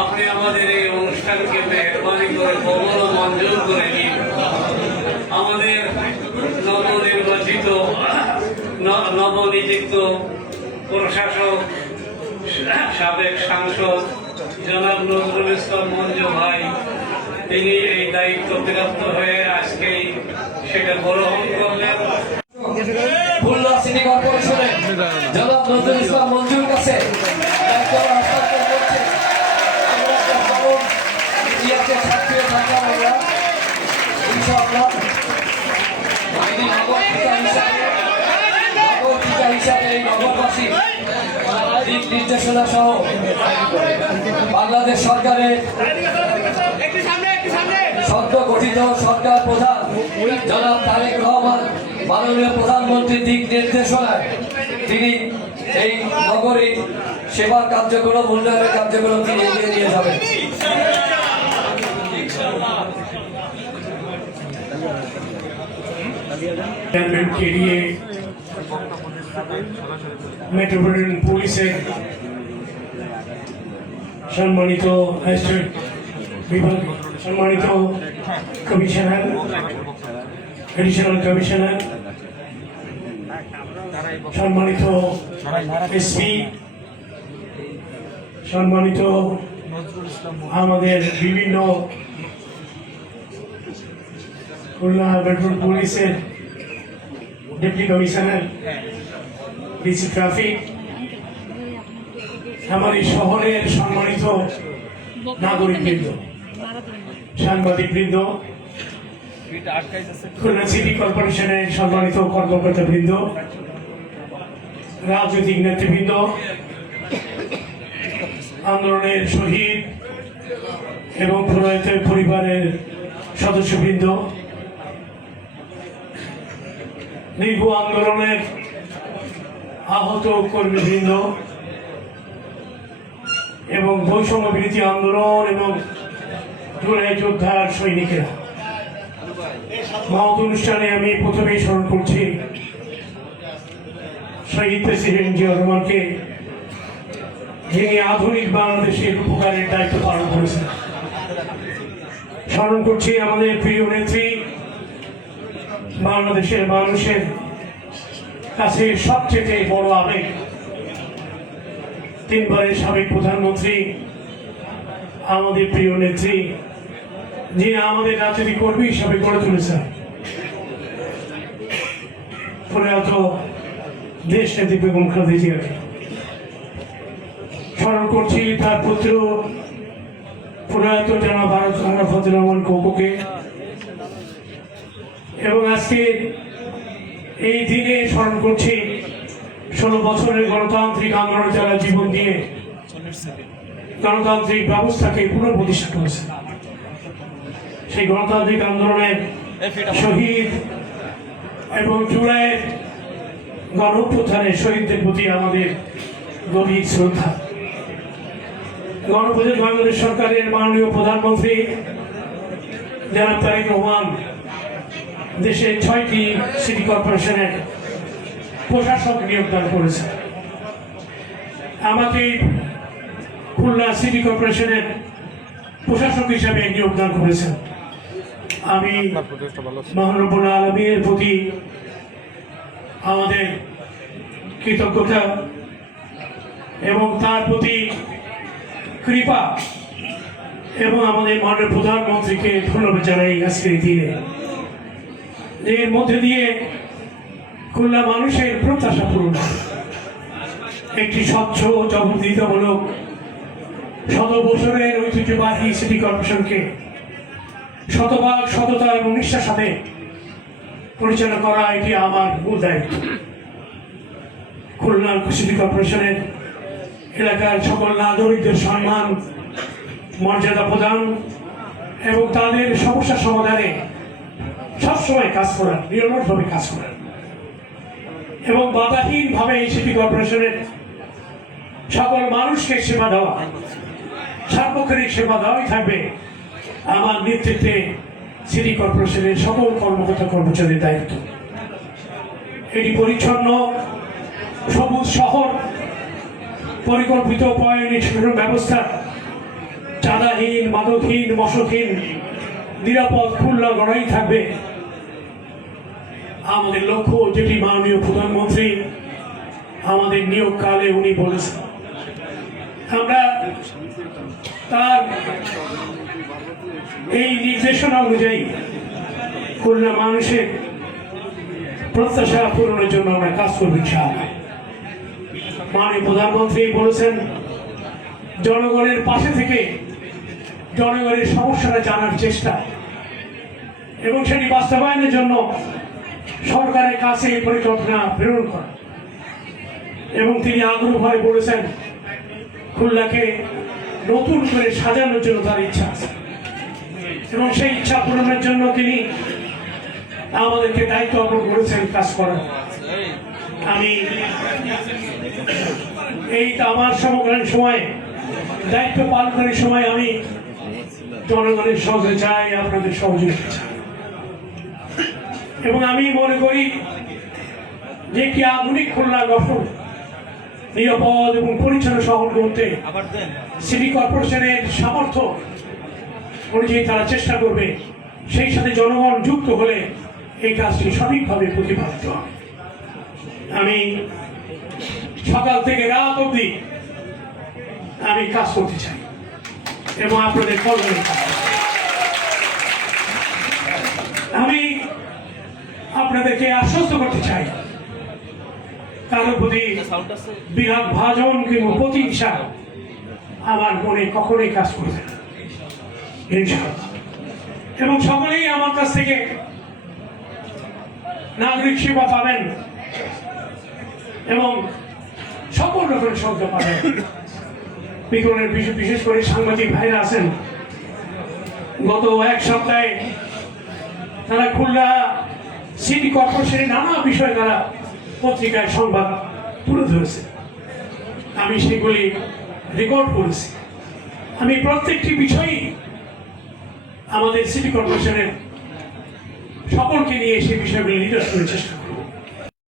আপনি আমাদের এই অনুষ্ঠানকে মেহরবানি করে কবুল ও মঞ্জুর করে নিন। আমাদের নবনির্বাচিত নবনিযুক্ত প্রশাসক সাবেক সাংসদ জনাব নজরুল ইসলাম মঞ্জু ভাই, তিনি এই দায়িত্ব প্রাপ্ত হয়ে আজকেই সেটা গ্রহণ করলেন। খুলনা সিটি কর্পোরেশনের জনাব নজরুল ইসলাম মঞ্জুর কাছে দায়িত্ব হস্তান্তর করছে। ইনশাআল্লাহ হিসাবে এই নগরবাসী দিক নির্দেশনা সহ বাংলাদেশ সরকারের সদ্য গঠিত সরকার প্রধান জনাব তারেক রহমান মাননীয় প্রধানমন্ত্রীর দিক নির্দেশনায় তিনি এই নগরী সেবার কার্যক্রম উন্নয়নের কার্যক্রম তিনি এগিয়ে নিয়ে যাবেন। মেট্রোপলিটন পুলিশের সম্মানিত বিভাগ, সম্মানিত কমিশনার, এডিশনাল কমিশনার, সম্মানিত এসপি, সম্মানিত আমাদের বিভিন্ন খুলনা মেট্রোপলিটন পুলিশের ডেপুটি কমিশনার, ডিসি ট্রাফিক, আমার এই শহরের সম্মানিত নাগরিকবৃন্দ, সাংবাদিকবৃন্দ, খুলনা সিটি কর্পোরেশনের সম্মানিত কর্মকর্তাবৃন্দ, রাজনৈতিক নেতৃবৃন্দ, আন্দোলনের শহীদ এবং প্রয়াত পরিবারের সদস্যবৃন্দ, দীর্ঘ আন্দোলনের আহত কর্মীবৃন্দ এবং বৈষম্য বিরোধী আন্দোলন এবং জুলাই যোদ্ধার সৈনিকেরা, মহৎ অনুষ্ঠানে আমি প্রথমেই স্মরণ করছি শহীদ প্রেসিডেন্ট জিয়াউর রহমানকে, যিনি আধুনিক বাংলাদেশের উপকারের দায়িত্ব পালন করেছেন। স্মরণ করছি আমাদের প্রিয় নেত্রী, বাংলাদেশের মানুষের কাছে সবচেয়ে বড় আবেগ, তিনবারের সাবেক প্রধানমন্ত্রী, আমাদের প্রিয় নেত্রী, যিনি আমাদের রাজনৈতিক কর্মী হিসাবে গড়ে তুলেছেন, প্রয়াত দেশ নেত্রী বেগম খালেদা জিয়াকে। স্মরণ করছি তার পুত্র প্রয়াত জনাব ফজলুর রহমান কোকোকে। এবং আজকে এই দিনে স্মরণ করছি 16 বছরের গণতান্ত্রিক আন্দোলনে যারা জীবন দিয়ে গণতান্ত্রিক ব্যবস্থাকে পুনঃপ্রতিষ্ঠা করেছে, সেই গণতান্ত্রিক আন্দোলনের শহীদ এবং জুলাইয়ের গণঅভ্যুত্থানের শহীদদের প্রতি আমাদের গভীর শ্রদ্ধা। গণপ্রজাতন্ত্রী বাংলাদেশ সরকারের মাননীয় প্রধানমন্ত্রী জনাব তারেক রহমান দেশের 6টি সিটি কর্পোরেশনের প্রশাসক নিয়োগদান করেছে। আমাকে খুলনা সিটি কর্পোরেশনের প্রশাসক হিসাবে নিয়োগদান করেছেন। আমি মহান রব্বুল আলামিনের প্রতি আমাদের কৃতজ্ঞতা এবং তার প্রতি কৃপা এবং আমাদের মাননীয় প্রধানমন্ত্রীকে ধন্যবাদ জানাই আজকের দিনে। এর মধ্যে দিয়ে খুলনা মানুষের প্রত্যাশা পূরণ, একটি স্বচ্ছ জবাবদিহিতামূলক 100 বছরের ঐতিহ্যবাহী সিটি কর্পোরেশনকে শতভাগ সততা এবং নিষ্ঠার সাথে পরিচালনা করা এটি আমার মূল দায়িত্ব। খুলনা সিটি কর্পোরেশনের এলাকার সকল নাগরিকদের সম্মান মর্যাদা প্রদান এবং তাদের সমস্যা সমাধানে সবসময় কাজ করার, নিরলসভাবে কাজ করার এবং বাধাহীনভাবে এই সিটি কর্পোরেশনের সকল মানুষকে সেবা দেওয়া, সার্বক্ষণিক সেবা দেওয়াই থাকবে আমার নেতৃত্বে সিটি কর্পোরেশনের সকল কর্মকর্তা কর্মচারীর দায়িত্ব। এটি পরিচ্ছন্ন সবুজ শহর পরিকল্পিত পয়নিষ্কাশন ব্যবস্থা চাঁদাহীন, মাদকহীন, মশকহীন, নিরাপদ খুলনা গড়াই থাকবে আমাদের লক্ষ্য, যেটি মাননীয় প্রধানমন্ত্রী আমাদের নিয়োগকালে উনি বলেছেন। আমরা তার এই নির্দেশনা অনুযায়ী খুলনা মানুষের প্রত্যাশা পূরণের জন্য আমরা কাজ করবো ইনশাআল্লাহ। মাননীয় প্রধানমন্ত্রী বলেছেন জনগণের পাশে থেকে জনগণের সমস্যাটা জানার চেষ্টা এবং সেটি বাস্তবায়নের জন্য সরকারের কাছে এই পরিকল্পনা প্রেরণ করা। এবং তিনি আগ্রহভাবে বলেছেন খুলনাকে নতুন করে সাজানোর জন্য তার ইচ্ছা আছে এবং সেই ইচ্ছা পূরণের জন্য তিনি আমাদেরকে দায়িত্ব অর্পণ করেছেন কাজ করার। আমি এই আমার সমকালীন সময়ে দায়িত্ব পালনের সময় আমি জনগণের সহযোগিতা চাই, আপনাদের সহযোগিতা চাই এবং আমি মনে করি যে একটি আধুনিক খুলনা গঠন, নিরাপদ এবং পরিচ্ছন্ন শহর করতে সিটি কর্পোরেশনের সামর্থ্য অনুযায়ী তারা চেষ্টা করবে। সেই সাথে জনগণ যুক্ত হলে এই কাজটি সঠিকভাবে প্রতিপাদিত হবে। আমি সকাল থেকে রাত অবধি আমি কাজ করতে চাই এবং আপনাদের কল্যাণে আমি আপনাদেরকে আশ্বস্ত করতে চাই কারোর প্রতি বিরাট ভাজন কিংবা প্রতিহিংসা আমার মনে কখনোই কাজ করবে না ইনশাআল্লাহ। এবং সকলেই আমার কাছ থেকে নাগরিক সেবা পাবেন এবং সকল রকমের সুবিধা পাবেন। বিকরণের বিশেষ করে সাংবাদিক ভাইরা আছেন, গত এক সপ্তাহে তারা খুলনা সিটি কর্পোরেশনের নানা বিষয়ে তারা পত্রিকায় সংবাদ তুলে ধরেছে, আমি সেগুলি রেকর্ড করেছি। আমি প্রত্যেকটি বিষয়ই আমাদের সিটি কর্পোরেশনের সকলকে নিয়ে সেই বিষয়গুলি নির্দেশ করার চেষ্টা করি।